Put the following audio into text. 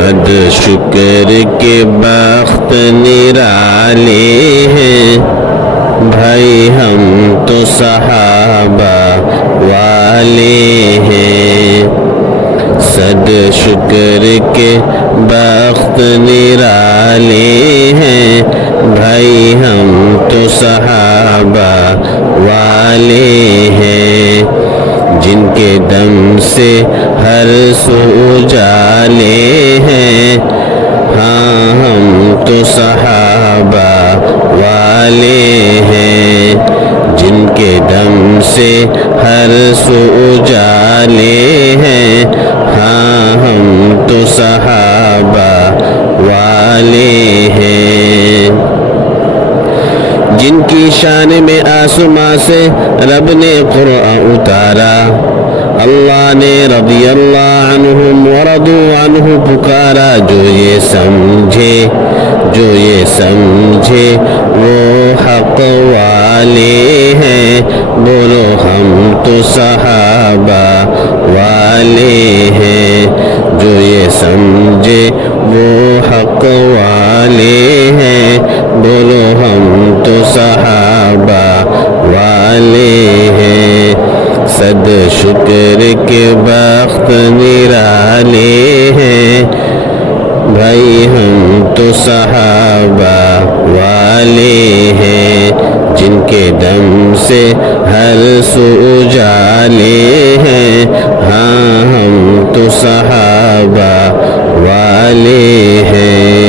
صد شکر کے بخت نرالے ہیں بھائی ہم تو صحابہ والے ہیں، صد شکر کے بخت نرالے ہیں بھائی ہم تو صحابہ والے ہیں، جن کے دم سے ہر سو اجالے ہیں، ہاں ہم تو صحابہ والے ہیں، جن کے دم سے ہر سو اجالے ہیں، ہاں ہم تو صحابہ والے ہیں، جن کی شان میں آسماں سے رب نے قرآن اتارا، اللہ نے رضی اللہ عنہم ورضوا عنہ پکارا، جو یہ سمجھے وہ حق والے ہیں، بولو ہم تو صحابہ والے ہیں، جو یہ سمجھے وہ حق والے ہیں، بولو ہم تو صحابہ والے ہیں، صد شکر کے بخت نرالے ہیں بھائی ہم تو صحابہ والے ہیں، جن کے دم سے ہر سو اجالے ہیں، ہاں ہم تو صحابہ والے ہیں۔